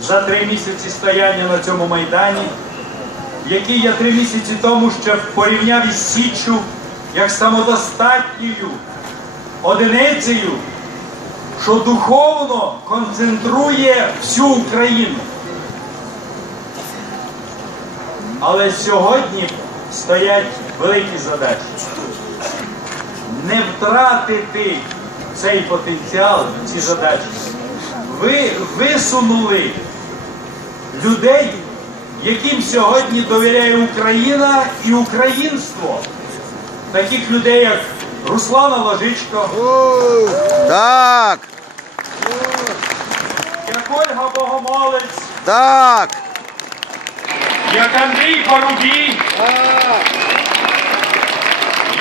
за три місяці стояння на цьому майдані, який я три місяці тому ще порівняв із Січчю як самодостатньою одиницею, що духовно концентрує всю Україну. Але сьогодні стоять великі задачі. Не втратити цей потенціал, ці задачі. Ви висунули людей, яким сьогодні довіряє Україна і українство. Таких людей, як Руслана Ложичко, Так, як Ольга Богомолець, так, як Андрій Порубій,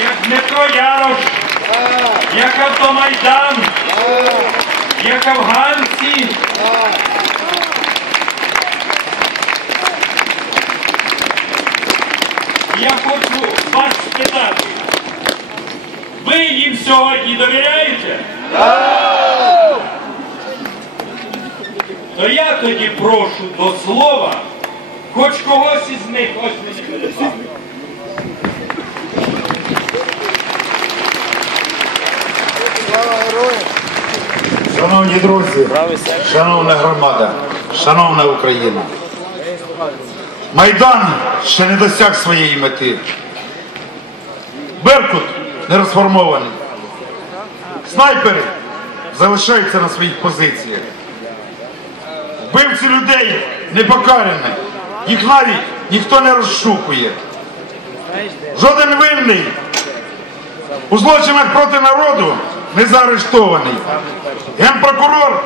як Дмитро Ярош, як Автомайдан, як афганці. Я хочу вас спитати. Ви їм сьогодні довіряєте? То я тоді прошу до слова хоч когось із них ось мені. Шановні друзі, шановна громада, шановна Україна. Майдан ще не досяг своєї мети. Беркут не розформований. Снайпери залишаються на своїх позиціях. Вбивці людей не покарані. Їх навіть ніхто не розшукує. Жоден винний у злочинах проти народу не заарештований. Генпрокурор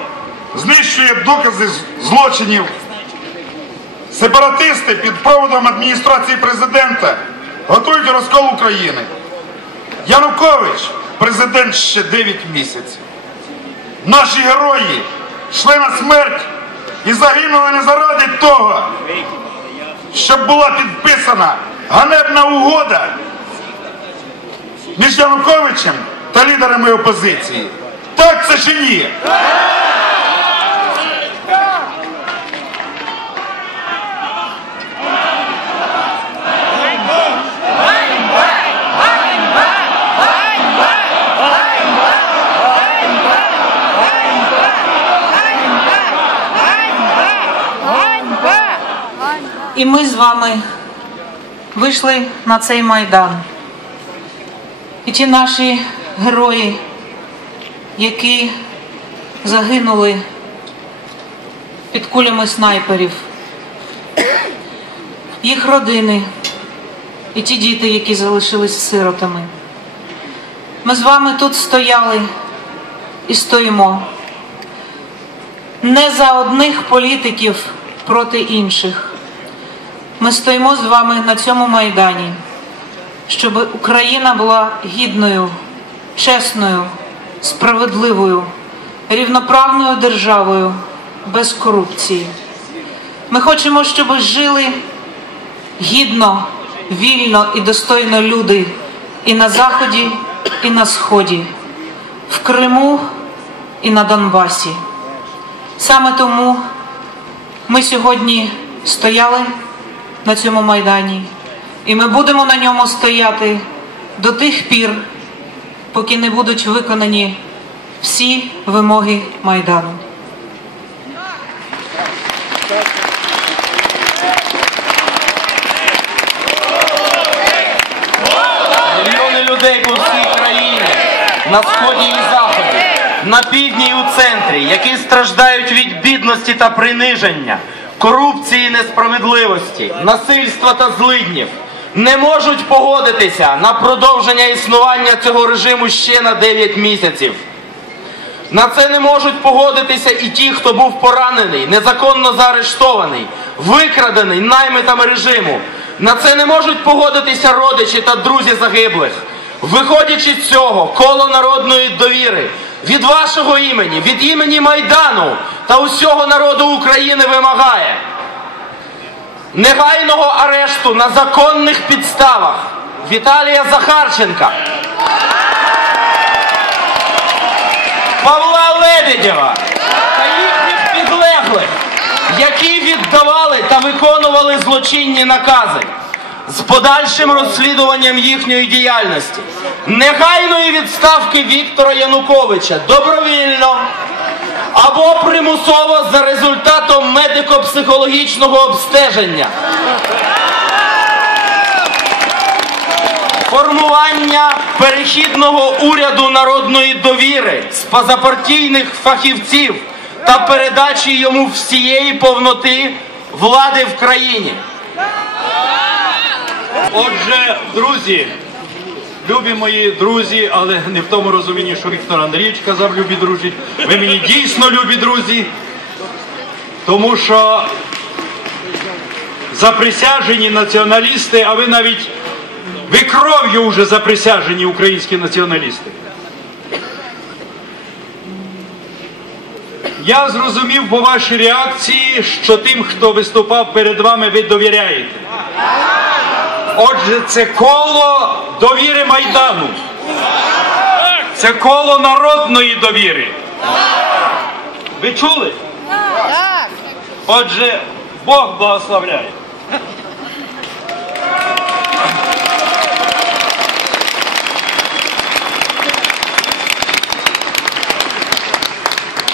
знищує докази злочинів. Сепаратисти під проводом адміністрації президента готують розкол України. Янукович президент ще 9 місяців. Наші герої йшли на смерть і загинули не заради того, щоб була підписана ганебна угода між Януковичем та лідерами опозиції. Так це чи ні? І ми з вами вийшли на цей майдан. І ті наші герої, які загинули під кулями снайперів, їх родини і ті діти, які залишились сиротами. Ми з вами тут стояли і стоїмо не за одних політиків проти інших. Ми стоїмо з вами на цьому майдані, щоб Україна була гідною, чесною, справедливою, рівноправною державою без корупції. Ми хочемо, щоб жили гідно, вільно і достойно люди і на Заході, і на Сході, в Криму і на Донбасі. Саме тому ми сьогодні стояли на цьому майдані, і ми будемо на ньому стояти до тих пір, поки не будуть виконані всі вимоги майдану. Мільйони людей по всій країні, на сході і заході, на півдні і у центрі, які страждають від бідності та приниження, корупції, несправедливості, насильства та злиднів, не можуть погодитися на продовження існування цього режиму ще на 9 місяців. На це не можуть погодитися і ті, хто був поранений, незаконно заарештований, викрадений наймитами режиму. На це не можуть погодитися родичі та друзі загиблих. Виходячи з цього, коло народної довіри від вашого імені, від імені Майдану та усього народу України вимагає негайного арешту на законних підставах Віталія Захарченка. Павла Лебедєва та їхніх підлеглих, які віддавали та виконували злочинні накази з подальшим розслідуванням їхньої діяльності, негайної відставки Віктора Януковича добровільно або примусово за результатом медико-психологічного обстеження. Формування перехідного уряду народної довіри з позапартійних фахівців та передачі йому всієї повноти влади в країні. Отже, друзі, любі мої друзі, але не в тому розумінні, що Віктор Андрійович казав любі друзі. Ви мені дійсно любі друзі, тому що заприсяжені націоналісти, а ви навіть ви кров'ю вже заприсяжені українські націоналісти. Я зрозумів по вашій реакції, що тим, хто виступав перед вами, ви довіряєте. Отже, це коло довіри Майдану. Це коло народної довіри. Ви чули? Отже, Бог благословляє.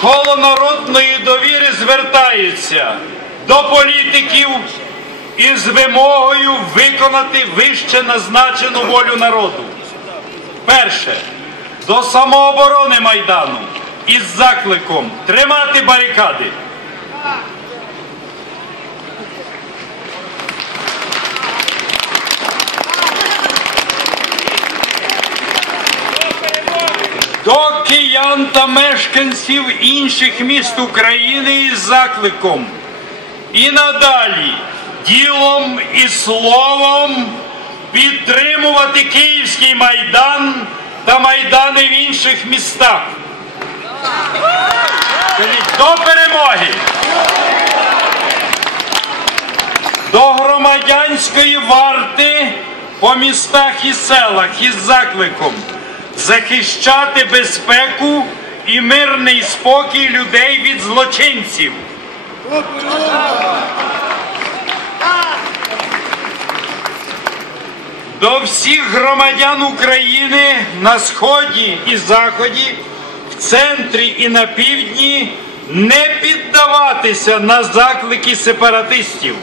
Коло народної довіри звертається до політиків із вимогою виконати вище назначену волю народу. Перше, до самооборони Майдану із закликом тримати барикади. До киян та мешканців інших міст України із закликом і надалі ділом і словом підтримувати Київський майдан та майдани в інших містах. До перемоги. До громадянської варти по містах і селах із закликом захищати безпеку і мирний спокій людей від злочинців. До всіх громадян України на сході і заході, в центрі і на півдні не піддаватися на заклики сепаратистів.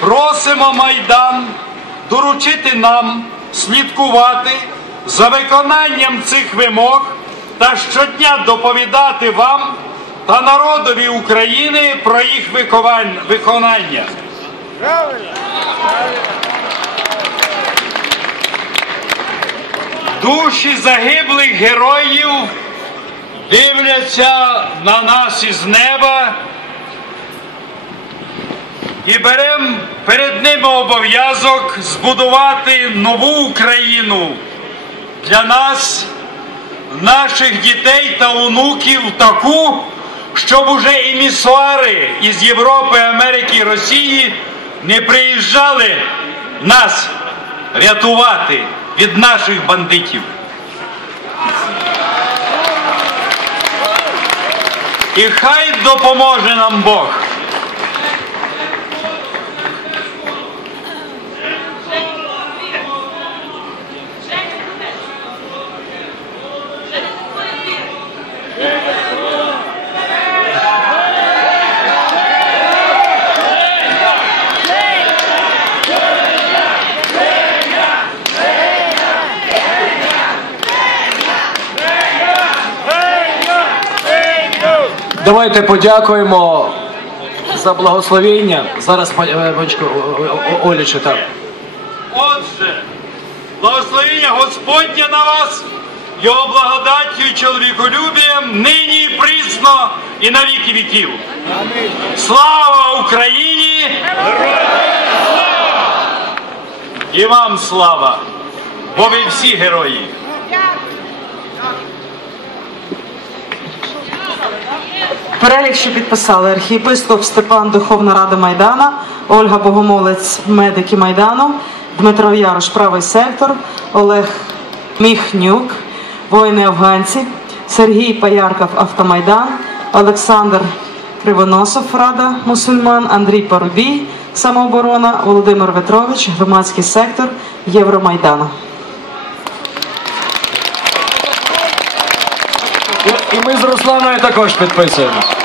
Просимо Майдан доручити нам слідкувати за виконанням цих вимог та щодня доповідати вам та народові України про їх виконання. Душі загиблих героїв дивляться на нас із неба і беремо перед ними обов'язок збудувати нову Україну для нас, наших дітей та онуків, таку, щоб уже емісуари із Європи, Америки і Росії не приїжджали нас рятувати від наших бандитів. І хай допоможе нам Бог. Давайте подякуємо за благословення. Зараз пані- панічко, О- О- О- Оля читав. Отже, благословення Господня на вас, його благодаттю і чоловіколюбієм нині і присно і на віки віків. Слава Україні! І вам слава! Бо ви всі герої! Перелік, що підписали архієпископ Степан Духовна Рада Майдана, Ольга Богомолець, медики Майдану, Дмитро Ярош, правий сектор, Олег Міхнюк, воїни афганці, Сергій Паярков Автомайдан, Олександр Кривоносов Рада Мусульман, Андрій Парубій, Самооборона, Володимир Ветрович, громадський сектор Євромайдану. І ми з Русланою також підписуємось.